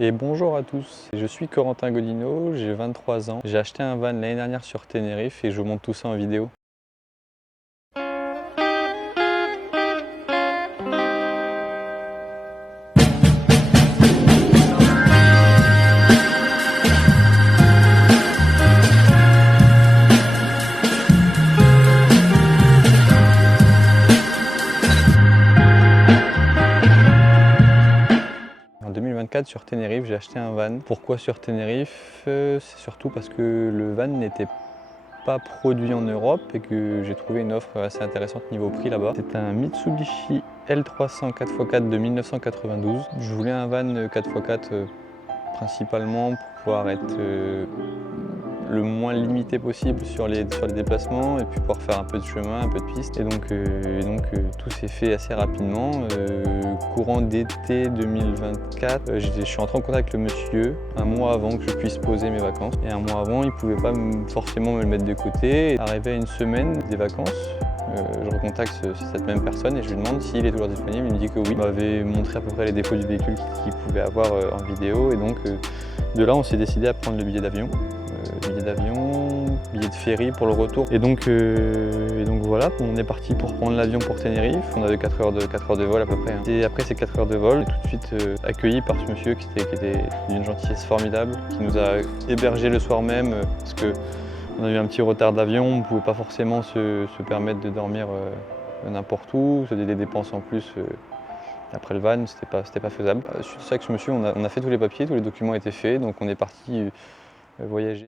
Et bonjour à tous, je suis Corentin Godino, j'ai 23 ans. J'ai acheté un van l'année dernière sur Tenerife et je vous montre tout ça en vidéo. En 2024 sur Tenerife, j'ai acheté un van. Pourquoi sur Tenerife? C'est surtout parce que le van n'était pas produit en Europe et que j'ai trouvé une offre assez intéressante niveau prix là-bas. C'est un Mitsubishi L300 4x4 de 1992. Je voulais un van 4x4 principalement pour pouvoir être le moins limité possible sur les déplacements et puis pouvoir faire un peu de chemin, un peu de piste. Et donc, tout s'est fait assez rapidement. Courant d'été 2024, je suis entré en contact avec le monsieur un mois avant que je puisse poser mes vacances. Et un mois avant, il ne pouvait pas forcément me le mettre de côté. Arrivé à une semaine des vacances, je recontacte cette même personne et je lui demande s'il est toujours disponible. Il me dit que oui. Il m'avait montré à peu près les défauts du véhicule qu'il pouvait avoir en vidéo. Et donc, de là, on s'est décidé à prendre le billet d'avion. Billet de ferry pour le retour. Et donc voilà, on est parti pour prendre l'avion pour Tenerife. On avait 4 heures de vol à peu près. Et après ces 4 heures de vol, on est tout de suite accueilli par ce monsieur qui était d'une gentillesse formidable, qui nous a hébergés le soir même parce qu'on a eu un petit retard d'avion, on ne pouvait pas forcément se permettre de dormir n'importe où, c'était des dépenses en plus. Après le van, c'était pas faisable. Suite à ça, avec ce monsieur, on a fait tous les papiers, tous les documents étaient faits, donc on est parti voyager.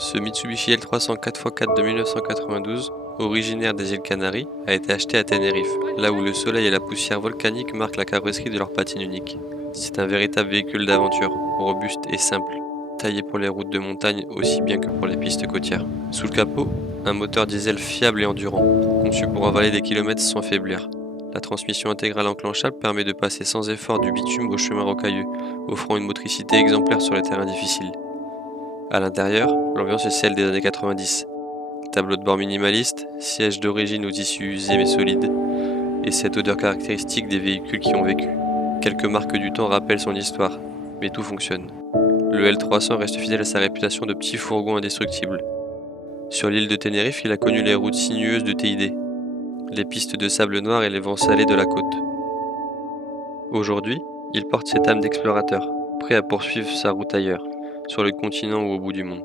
Ce Mitsubishi L300 4x4 de 1992, originaire des îles Canaries, a été acheté à Tenerife, là où le soleil et la poussière volcanique marquent la carrosserie de leur patine unique. C'est un véritable véhicule d'aventure, robuste et simple, taillé pour les routes de montagne aussi bien que pour les pistes côtières. Sous le capot, un moteur diesel fiable et endurant, conçu pour avaler des kilomètres sans faiblir. La transmission intégrale enclenchable permet de passer sans effort du bitume au chemin rocailleux, offrant une motricité exemplaire sur les terrains difficiles. À l'intérieur, l'ambiance est celle des années 90. Tableau de bord minimaliste, siège d'origine aux tissus usés mais solides, et cette odeur caractéristique des véhicules qui ont vécu. Quelques marques du temps rappellent son histoire, mais tout fonctionne. Le L300 reste fidèle à sa réputation de petit fourgon indestructible. Sur l'île de Tenerife, il a connu les routes sinueuses de TID, les pistes de sable noir et les vents salés de la côte. Aujourd'hui, il porte cette âme d'explorateur, prêt à poursuivre sa route ailleurs, sur le continent ou au bout du monde.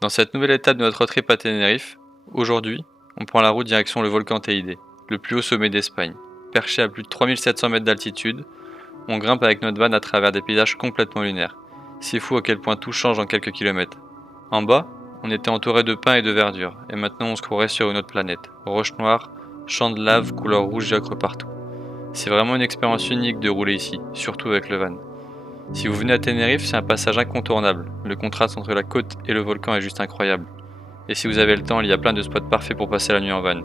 Dans cette nouvelle étape de notre road trip à Tenerife, aujourd'hui, on prend la route direction le volcan Teide, le plus haut sommet d'Espagne. Perché à plus de 3700 mètres d'altitude, on grimpe avec notre van à travers des paysages complètement lunaires. C'est fou à quel point tout change en quelques kilomètres. En bas, on était entouré de pins et de verdure, et maintenant on se croirait sur une autre planète. Roches noires, champs de lave, couleur rouge ocre partout. C'est vraiment une expérience unique de rouler ici, surtout avec le van. Si vous venez à Tenerife, c'est un passage incontournable. Le contraste entre la côte et le volcan est juste incroyable. Et si vous avez le temps, il y a plein de spots parfaits pour passer la nuit en van.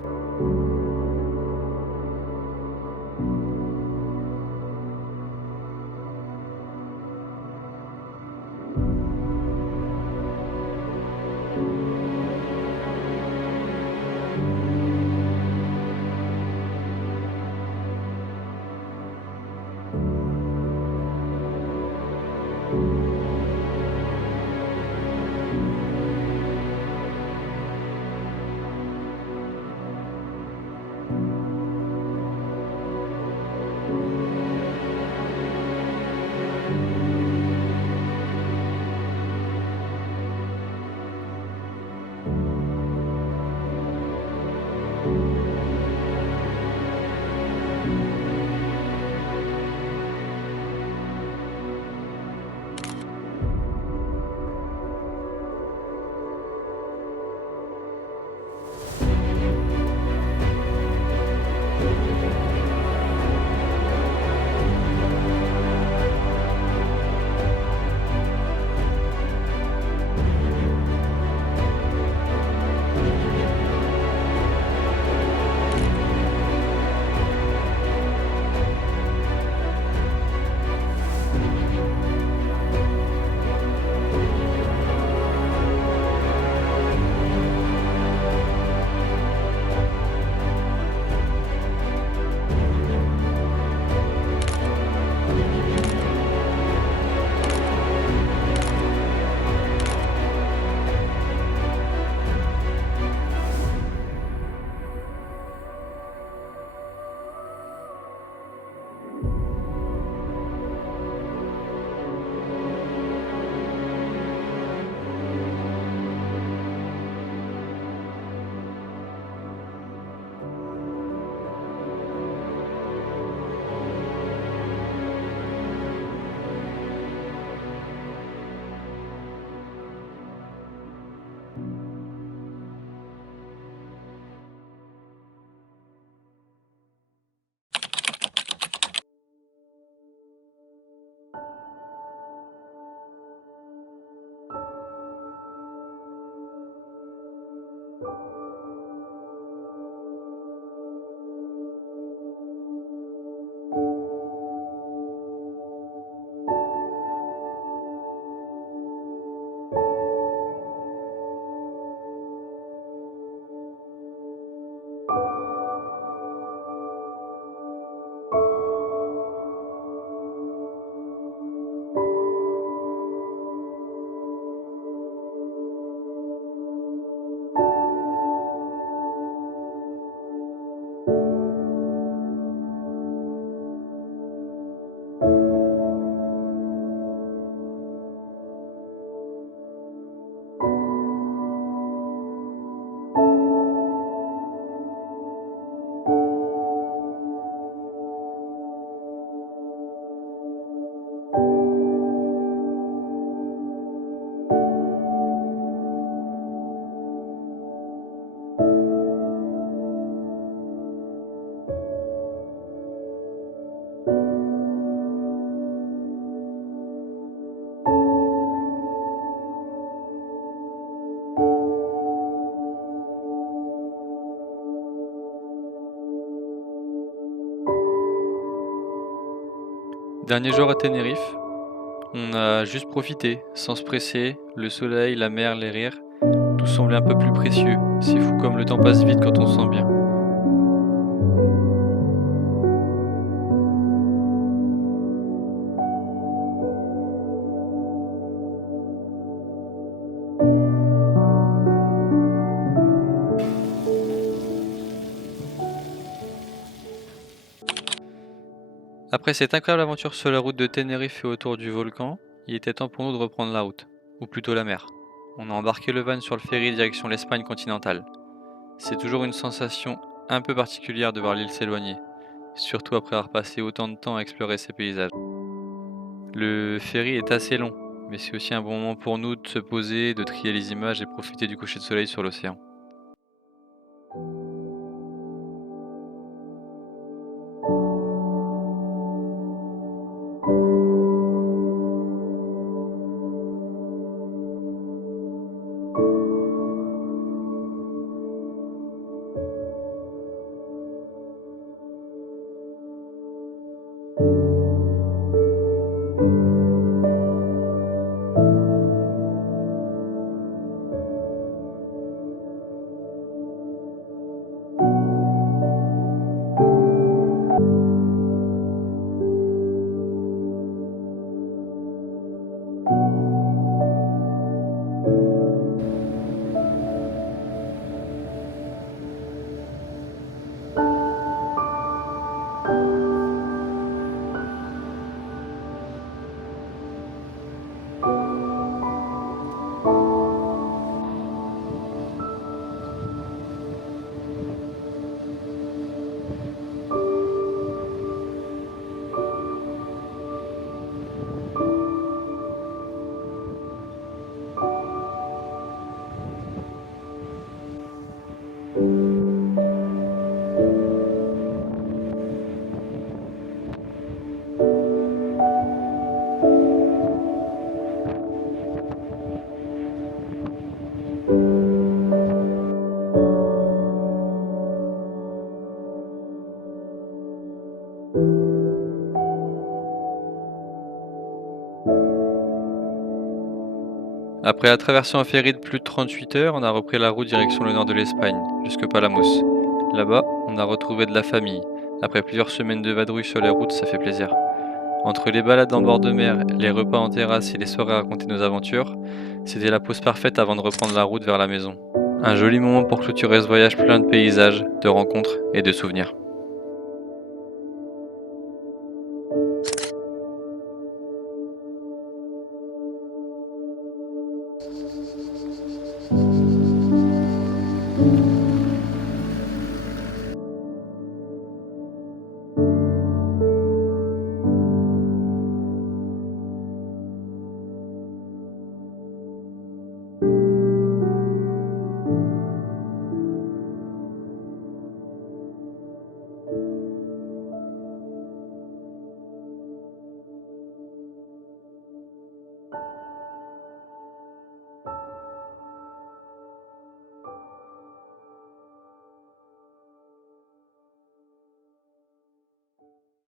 Dernier jour à Tenerife, on a juste profité, sans se presser, le soleil, la mer, les rires, tout semblait un peu plus précieux. C'est fou comme le temps passe vite quand on se sent bien. Après cette incroyable aventure sur la route de Tenerife et autour du volcan, il était temps pour nous de reprendre la route, ou plutôt la mer. On a embarqué le van sur le ferry direction l'Espagne continentale. C'est toujours une sensation un peu particulière de voir l'île s'éloigner, surtout après avoir passé autant de temps à explorer ces paysages. Le ferry est assez long, mais c'est aussi un bon moment pour nous de se poser, de trier les images et profiter du coucher de soleil sur l'océan. Après la traversée en ferry de plus de 38 heures, on a repris la route direction le nord de l'Espagne, jusque Palamos. Là-bas, on a retrouvé de la famille. Après plusieurs semaines de vadrouille sur les routes, ça fait plaisir. Entre les balades en bord de mer, les repas en terrasse et les soirées à raconter nos aventures, c'était la pause parfaite avant de reprendre la route vers la maison. Un joli moment pour clôturer ce voyage plein de paysages, de rencontres et de souvenirs.